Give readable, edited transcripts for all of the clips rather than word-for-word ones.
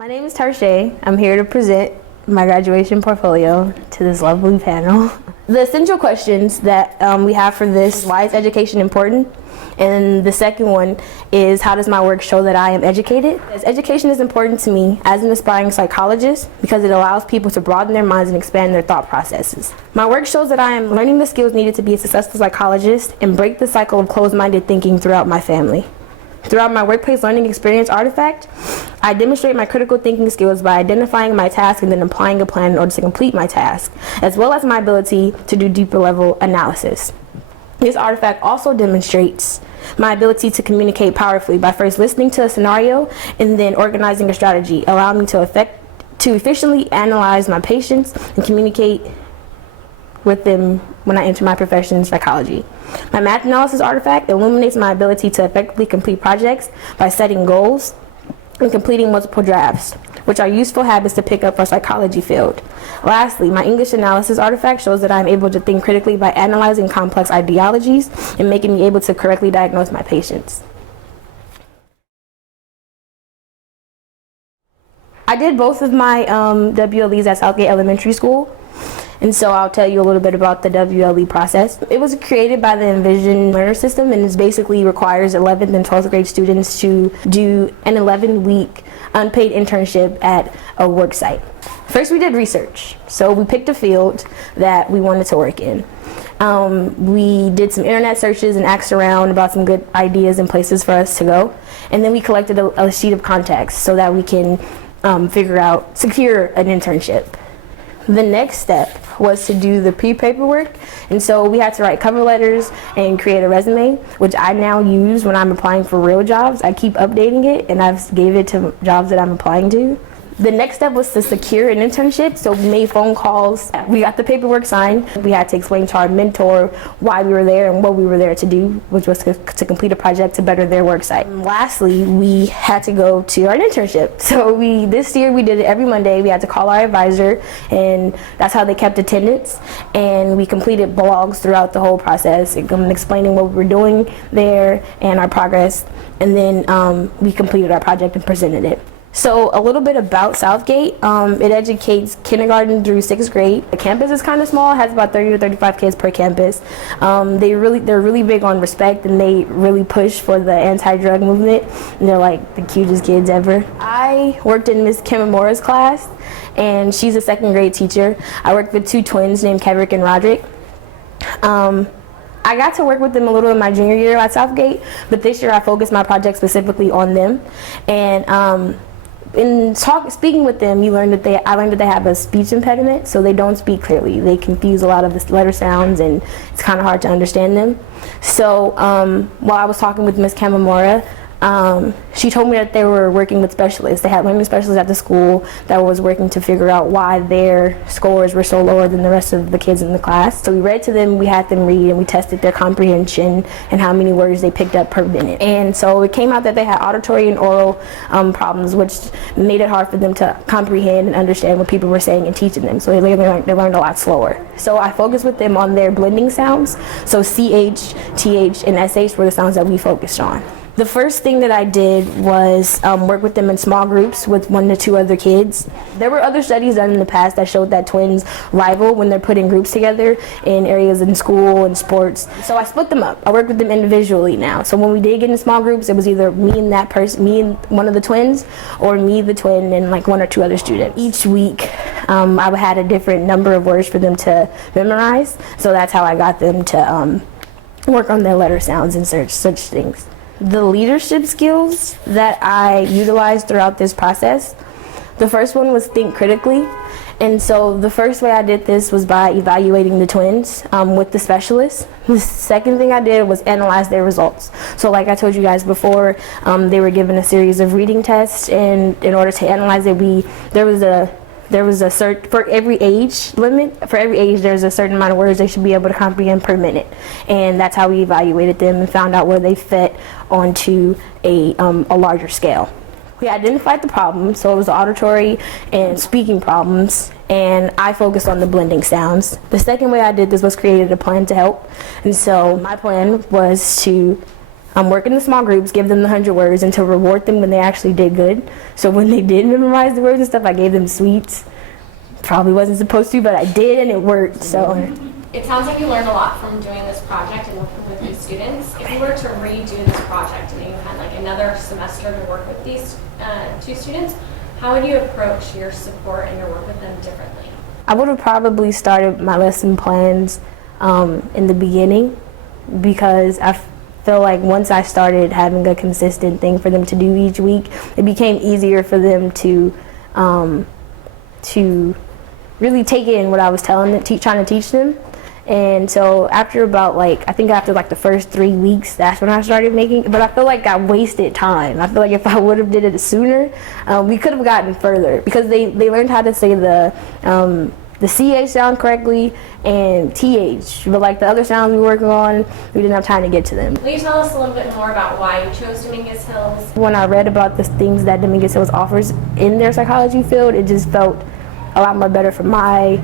My name is Tarshea. I'm here to present my graduation portfolio to this lovely panel. The essential questions that we have for this: why is education important? And the second one is, how does my work show that I am educated? As education is important to me as an aspiring psychologist because it allows people to broaden their minds and expand their thought processes. My work shows that I am learning the skills needed to be a successful psychologist and break the cycle of closed-minded thinking throughout my family. Throughout my workplace learning experience artifact, I demonstrate my critical thinking skills by identifying my task and then applying a plan in order to complete my task, as well as my ability to do deeper level analysis. This artifact also demonstrates my ability to communicate powerfully by first listening to a scenario and then organizing a strategy, allowing me to efficiently analyze my patients and communicate with them when I enter my profession in psychology. My math analysis artifact illuminates my ability to effectively complete projects by setting goals and completing multiple drafts, which are useful habits to pick up for psychology field. Lastly, my English analysis artifact shows that I am able to think critically by analyzing complex ideologies and making me able to correctly diagnose my patients. I did both of my WLEs at Southgate Elementary School. And so I'll tell you a little bit about the WLE process. It was created by the Envision learner system, and it basically requires 11th and 12th grade students to do an 11-week unpaid internship at a work site. First, we did research. So we picked a field that we wanted to work in. We did some internet searches and asked around about some good ideas and places for us to go. And then we collected a sheet of contacts so that we can secure an internship. The next step was to do the pre-paperwork, and so we had to write cover letters and create a resume, which I now use when I'm applying for real jobs. I keep updating it, and I've gave it to jobs that I'm applying to. The next step was to secure an internship, so we made phone calls. We got the paperwork signed. We had to explain to our mentor why we were there and what we were there to do, which was to complete a project to better their work site. And lastly, we had to go to our internship. So this year we did it every Monday. We had to call our advisor, and that's how they kept attendance. And we completed blogs throughout the whole process, explaining what we were doing there and our progress. And then we completed our project and presented it. So a little bit about Southgate. It educates kindergarten through 6th grade. The campus is kind of small. It has about 30 to 35 kids per campus. They're really big on respect, and they really push for the anti-drug movement. And they're like the cutest kids ever. I worked in Miss Kimimora's class, and she's a 2nd grade teacher. I worked with 2 twins named Kevrick and Roderick. I got to work with them a little in my junior year at Southgate, but this year I focused my project specifically on them. And speaking with them, I learned that they have a speech impediment, so they don't speak clearly. They confuse a lot of the letter sounds, and it's kind of hard to understand them. So while I was talking with Miss Kamimura, she told me that they were working with specialists. They had learning specialists at the school that was working to figure out why their scores were so lower than the rest of the kids in the class. So we read to them, we had them read, and we tested their comprehension and how many words they picked up per minute. And so it came out that they had auditory and oral problems, which made it hard for them to comprehend and understand what people were saying and teaching them. So they learned a lot slower. So I focused with them on their blending sounds. So CH, TH, and SH were the sounds that we focused on. The first thing that I did was work with them in small groups with 1 to 2 other kids. There were other studies done in the past that showed that twins rival when they're put in groups together in areas in school and sports. So I split them up. I work with them individually now. So when we did get in small groups, it was either me and one of the twins, or me, the twin, and like 1 or 2 other students. Each week, I had a different number of words for them to memorize. So that's how I got them to work on their letter sounds and such things. The leadership skills that I utilized throughout this process, the first one was think critically. And so the first way I did this was by evaluating the twins with the specialists. The second thing I did was analyze their results. So like I told you guys before, they were given a series of reading tests, and in order to analyze it, there was a for every age limit. For every age, there's a certain amount of words they should be able to comprehend per minute, and that's how we evaluated them and found out where they fit onto a larger scale. We identified the problem, so it was auditory and speaking problems, and I focused on the blending sounds. The second way I did this was created a plan to help, and so my plan was to work in the small groups, give them the 100 words, and to reward them when they actually did good. So when they did memorize the words and stuff, I gave them sweets. Probably wasn't supposed to, but I did, and it worked. So it sounds like you learned a lot from doing this project and working with these students. If you were to redo this project and you had like another semester to work with these 2 students, how would you approach your support and your work with them differently? I would have probably started my lesson plans in the beginning, because I feel like once I started having a consistent thing for them to do each week, it became easier for them to really take in what I was telling them, trying to teach them. And so after about after the first 3 weeks, that's when I started making, but I feel like I wasted time. I feel like if I would have did it sooner, we could have gotten further, because they learned how to say the CH sound correctly and TH, but like the other sounds we were working on, we didn't have time to get to them. Will you tell us a little bit more about why you chose Dominguez Hills? When I read about the things that Dominguez Hills offers in their psychology field, it just felt a lot more better for my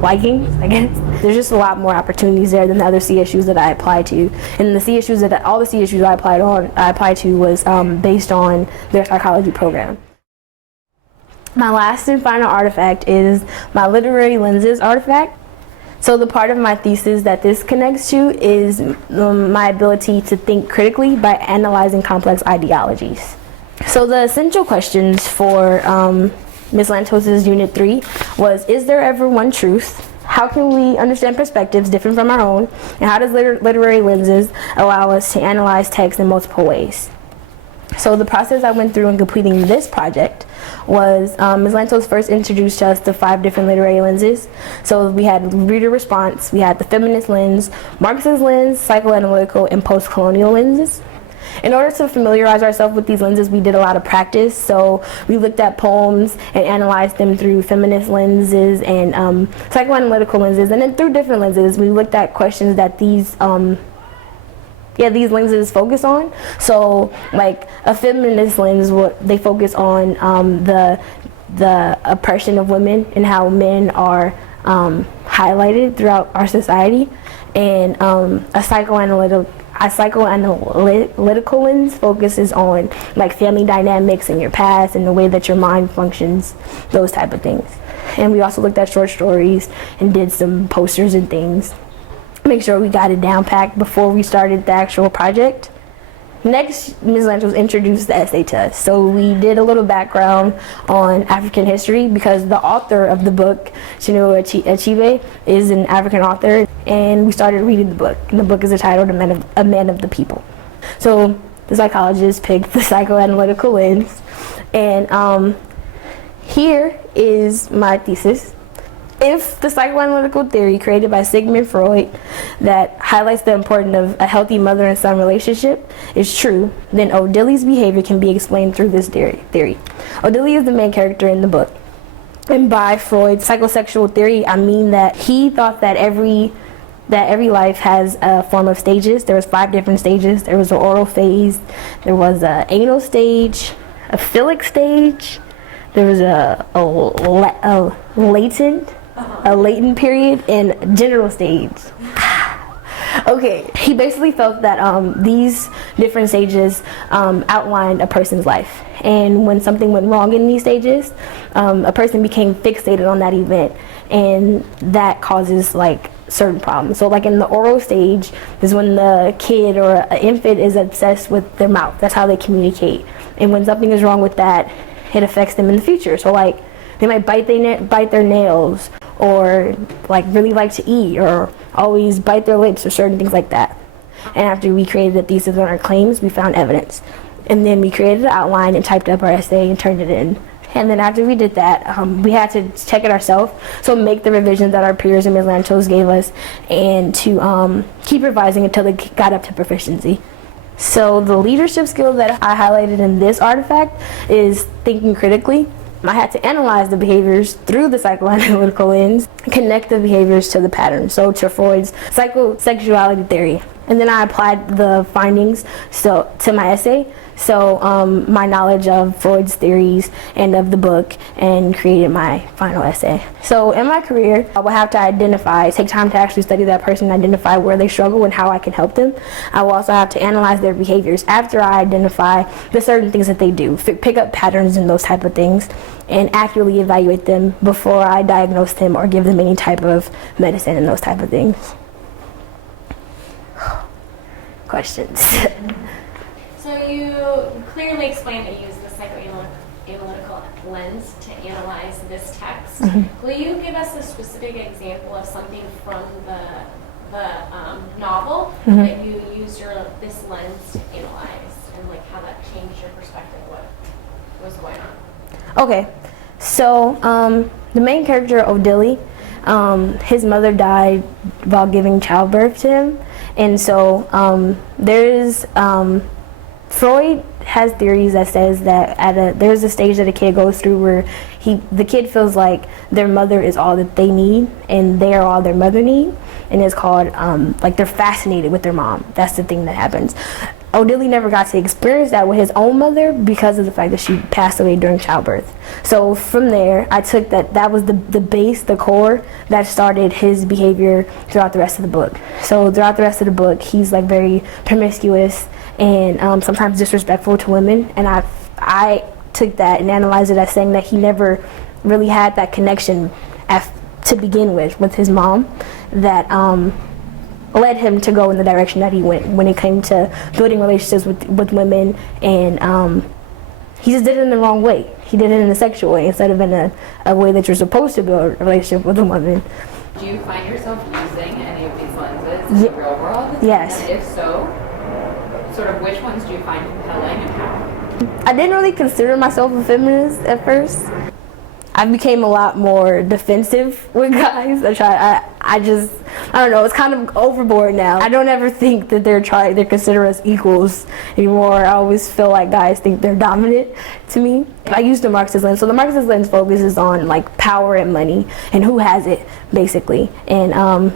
liking, I guess. There's just a lot more opportunities there than the other CSUs that I applied to. And all the CSUs I applied to was based on their psychology program. My last and final artifact is my literary lenses artifact. So the part of my thesis that this connects to is my ability to think critically by analyzing complex ideologies. So the essential questions for Ms. Lantos' Unit 3 was, is there ever one truth? How can we understand perspectives different from our own? And how does literary lenses allow us to analyze text in multiple ways? So the process I went through in completing this project was Ms. Lantos first introduced us to 5 different literary lenses. So we had reader response, we had the feminist lens, Marxist lens, psychoanalytical, and post-colonial lenses. In order to familiarize ourselves with these lenses, we did a lot of practice. So we looked at poems and analyzed them through feminist lenses and psychoanalytical lenses, and then through different lenses, we looked at questions that these lenses focus on. So like a feminist lens, they focus on the oppression of women and how men are highlighted throughout our society. And a psychoanalytical lens focuses on like family dynamics and your past and the way that your mind functions, those type of things. And we also looked at short stories and did some posters and things. Make sure we got it down packed before we started the actual project. Next, Ms. Lantos introduced the essay to us. So we did a little background on African history, because the author of the book, Chinua Achebe, is an African author, and we started reading the book. And the book is entitled A Man of the People. So the psychologist picked the psychoanalytical lens, and here is my thesis. If the psychoanalytical theory created by Sigmund Freud that highlights the importance of a healthy mother and son relationship is true, then Odili's behavior can be explained through this theory. Odili is the main character in the book. And by Freud's psychosexual theory, I mean that he thought that every life has a form of stages. There was 5 different stages. There was an oral phase, there was an anal stage, a philic stage, there was a latent period, and general stage. Okay, he basically felt that these different stages outlined a person's life, and when something went wrong in these stages, a person became fixated on that event, and that causes like certain problems. So like in the oral stage is when the kid or an infant is obsessed with their mouth. That's how they communicate, and when something is wrong with that, it affects them in the future. So like they might bite their nails, or like really like to eat, or always bite their lips, or certain things like that. And after we created a thesis on our claims, we found evidence. And then we created an outline and typed up our essay and turned it in. And then after we did that, we had to check it ourselves. So make the revisions that our peers and Ms. Lantos gave us, and to keep revising until it got up to proficiency. So the leadership skill that I highlighted in this artifact is thinking critically. I had to analyze the behaviors through the psychoanalytical lens, connect the behaviors to the pattern, so to Freud's psychosexuality theory. And then I applied the findings to my essay. So my knowledge of Freud's theories and of the book, and created my final essay. So in my career, I will have to take time to actually study that person, identify where they struggle and how I can help them. I will also have to analyze their behaviors after I identify the certain things that they do, pick up patterns and those type of things, and accurately evaluate them before I diagnose them or give them any type of medicine and those type of things. Questions? So you clearly explained that you use the psychoanalytical lens to analyze this text. Will you give us a specific example of something from the novel that you used this lens to analyze, and like how that changed your perspective of what was going on? Okay, so the main character, Odili, his mother died while giving childbirth to him, and so Freud has theories that says that there's a stage that a kid goes through where the kid feels like their mother is all that they need and they are all their mother need, and it's called like they're fascinated with their mom. That's the thing that happens. Odili never got to experience that with his own mother because of the fact that she passed away during childbirth. So from there, I took that was the base, the core that started his behavior throughout the rest of the book. So throughout the rest of the book, he's like very promiscuous and sometimes disrespectful to women. And I took that and analyzed it as saying that he never really had that connection to begin with his mom, that led him to go in the direction that he went when it came to building relationships with women, and he just did it in the wrong way. He did it in a sexual way instead of in a way that you're supposed to build a relationship with a woman. Do you find yourself using any of these lenses in the real world? Yes. And if so, sort of which ones do you find compelling and how? I didn't really consider myself a feminist at first. I became a lot more defensive with guys. I don't know, it's kind of overboard now. I don't ever think that they consider us equals anymore. I always feel like guys think they're dominant to me. I use the Marxist lens. So the Marxist lens focuses on like power and money and who has it, basically. And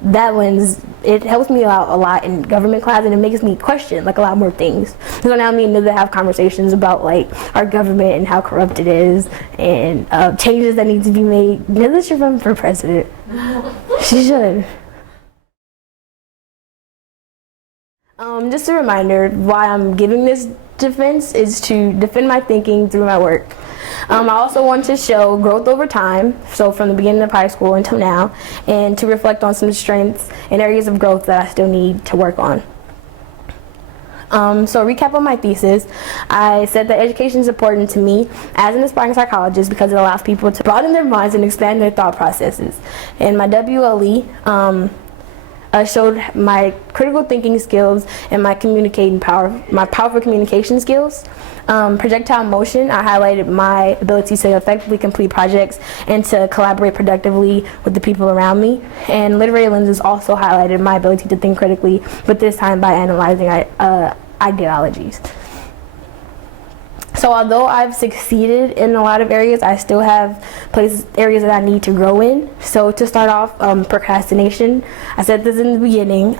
that lens, it helps me out a lot in government class, and it makes me question like a lot more things. So now me and Nida have conversations about like our government and how corrupt it is, and changes that need to be made. Nida should run for president. She should. Just a reminder, why I'm giving this defense is to defend my thinking through my work. I also want to show growth over time, so from the beginning of high school until now, and to reflect on some strengths and areas of growth that I still need to work on. So recap on my thesis, I said that education is important to me as an aspiring psychologist because it allows people to broaden their minds and expand their thought processes. And my WLE showed my critical thinking skills and my powerful communication skills. Projectile motion, I highlighted my ability to effectively complete projects and to collaborate productively with the people around me. And literary lenses also highlighted my ability to think critically, but this time by analyzing ideologies. So although I've succeeded in a lot of areas, I still have areas that I need to grow in. So to start off, procrastination. I said this in the beginning.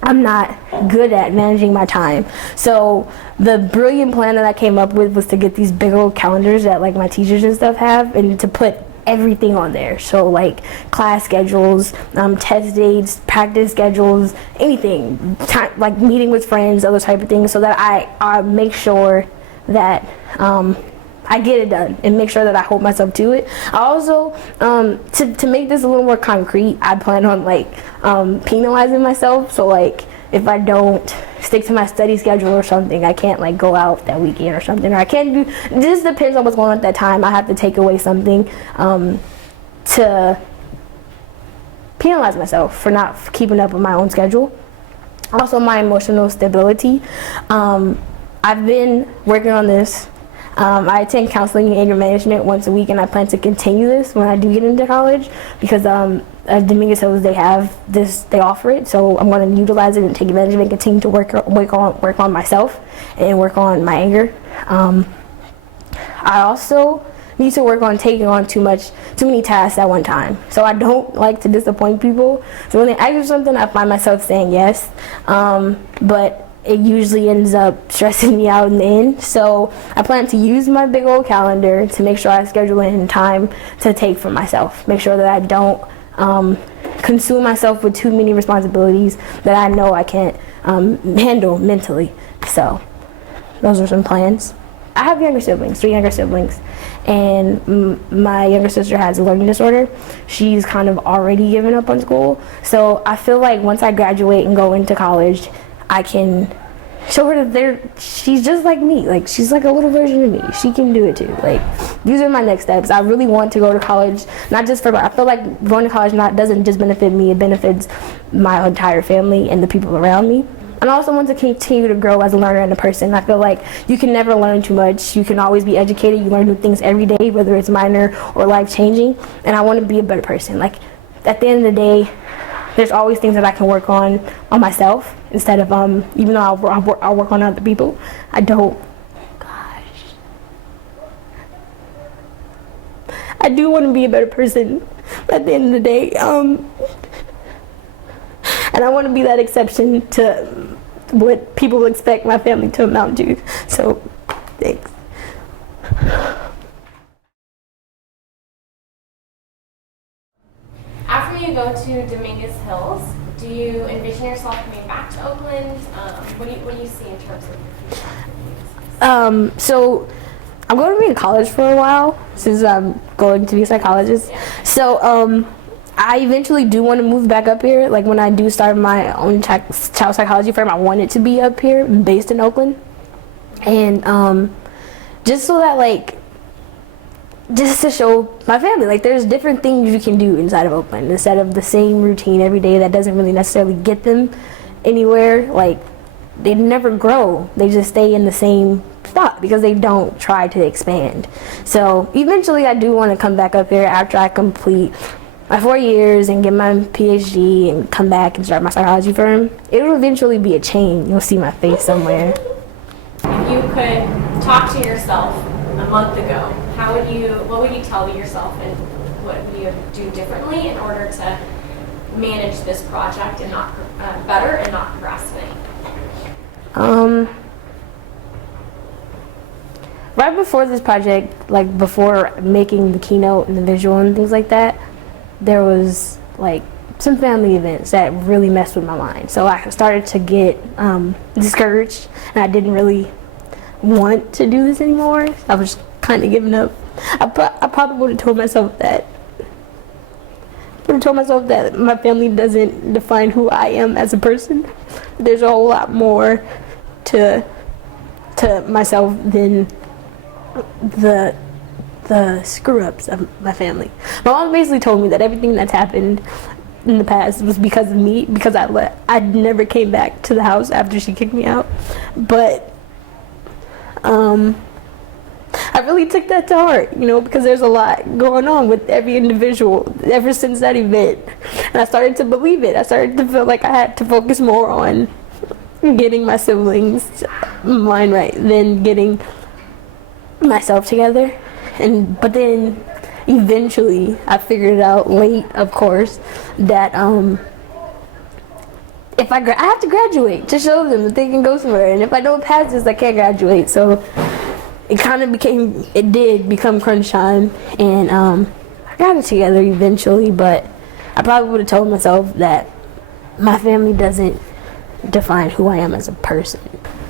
I'm not good at managing my time. So the brilliant plan that I came up with was to get these big old calendars that like my teachers and stuff have, and to put everything on there. So like class schedules, test dates, practice schedules, anything, like meeting with friends, other type of things, so that I make sure that I get it done and make sure that I hold myself to it. I also, to make this a little more concrete, I plan on like penalizing myself. So like if I don't stick to my study schedule or something, I can't like go out that weekend or something, or I can't do, it just depends on what's going on at that time. I have to take away something to penalize myself for not keeping up with my own schedule. Also my emotional stability. I've been working on this. I attend counseling and anger management once a week, and I plan to continue this when I do get into college because Dominguez Hills, they offer it, so I'm going to utilize it and take advantage of it and continue to work on myself and work on my anger. I also need to work on taking on too many tasks at one time. So I don't like to disappoint people. So when they ask for something, I find myself saying yes. But it usually ends up stressing me out in the end. So I plan to use my big old calendar to make sure I schedule in time to take for myself. Make sure that I don't consume myself with too many responsibilities that I know I can't handle mentally. So those are some plans. I have younger siblings, 3 younger siblings, and my younger sister has a learning disorder. She's kind of already given up on school. So I feel like once I graduate and go into college, I can show her that she's just like me. Like, she's like a little version of me. She can do it too. Like, these are my next steps. I really want to go to college, not just for, I feel like going to college doesn't just benefit me, it benefits my entire family and the people around me. And I also want to continue to grow as a learner and a person. I feel like you can never learn too much. You can always be educated. You learn new things every day, whether it's minor or life-changing. And I want to be a better person. Like, at the end of the day, there's always things that I can work on myself instead of, even though I'll work on other people, I don't, I do want to be a better person at the end of the day. And I want to be that exception to what people expect my family to amount to. So, thanks. After you go to Dominguez Hills, do you envision yourself coming back to Oakland? What do you see in terms of your future? So I'm going to be in college for a while since I'm going to be a psychologist. So I eventually do want to move back up here. Like, when I do start my own child psychology firm, I want it to be up here, based in Oakland. And just so that, like, just to show my family, like, there's different things you can do inside of Oakland instead of the same routine every day that doesn't really necessarily get them anywhere. Like, they never grow. They just stay in the same spot because they don't try to expand. So eventually I do want to come back up here after I complete my 4 years and get my PhD and come back and start my psychology firm. It will eventually be a chain. You'll see my face somewhere. If you could talk to yourself a month ago, what would you tell yourself, and what would you do differently in order to manage this project and not better and not procrastinate? Right before this project, like before making the keynote and the visual and things like that, there was like some family events that really messed with my mind. So I started to get discouraged, and I didn't really want to do this anymore. I was kind of giving up. I probably would have told myself that. My family doesn't define who I am as a person. There's a whole lot more to myself than the screw-ups of my family. My mom basically told me that everything that's happened in the past was because of me, because I never came back to the house after she kicked me out. But I really took that to heart, because there's a lot going on with every individual ever since that event. And I started to believe it. I started to feel like I had to focus more on getting my siblings' mind right than getting myself together. But then eventually I figured it out late, of course, that if I have to graduate to show them that they can go somewhere, and if I don't pass this, I can't graduate. So it did become crunch time, and I got it together eventually. But I probably would have told myself that my family doesn't define who I am as a person.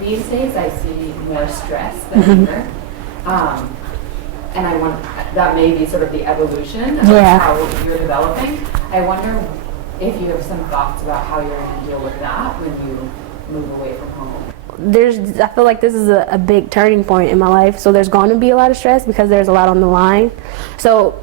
These days I see more stress than anger. And I wonder, that may be sort of the evolution of how you're developing. I wonder if you have some thoughts about how you're going to deal with that when you move away from home. I feel like this is a big turning point in my life, so there's going to be a lot of stress because there's a lot on the line. So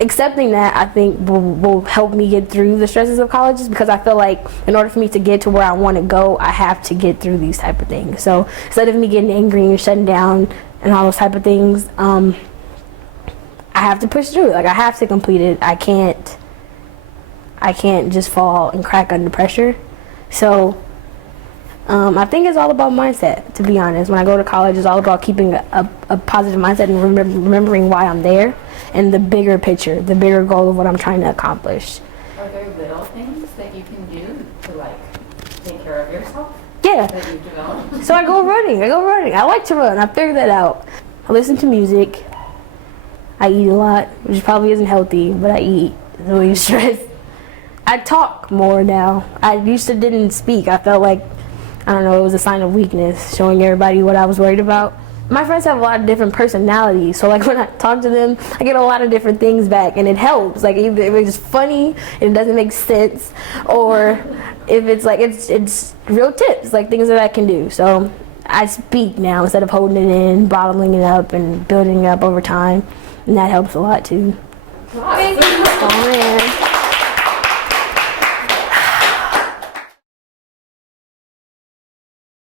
accepting that, I think, will help me get through the stresses of college, because I feel like in order for me to get to where I want to go, I have to get through these type of things. So instead of me getting angry and shutting down and all those type of things, I have to push through it. Like, I have to complete it. I can't just fall and crack under pressure. So I think it's all about mindset, to be honest. When I go to college, it's all about keeping a positive mindset and remembering why I'm there and the bigger picture, the bigger goal of what I'm trying to accomplish. Are there little things that you can do to like take care of yourself Yeah. that you've developed? So I go running. I like to run. I figured that out. I listen to music. I eat a lot, which probably isn't healthy, but I eat to relieve stress. I talk more now. I used to didn't speak. I felt like, I don't know, it was a sign of weakness, showing everybody what I was worried about. My friends have a lot of different personalities, so like when I talk to them, I get a lot of different things back, and it helps. Like either if it's funny and it doesn't make sense, or if it's like it's real tips, like things that I can do. So I speak now instead of holding it in, bottling it up, and building it up over time, and that helps a lot too. Wow. Oh man.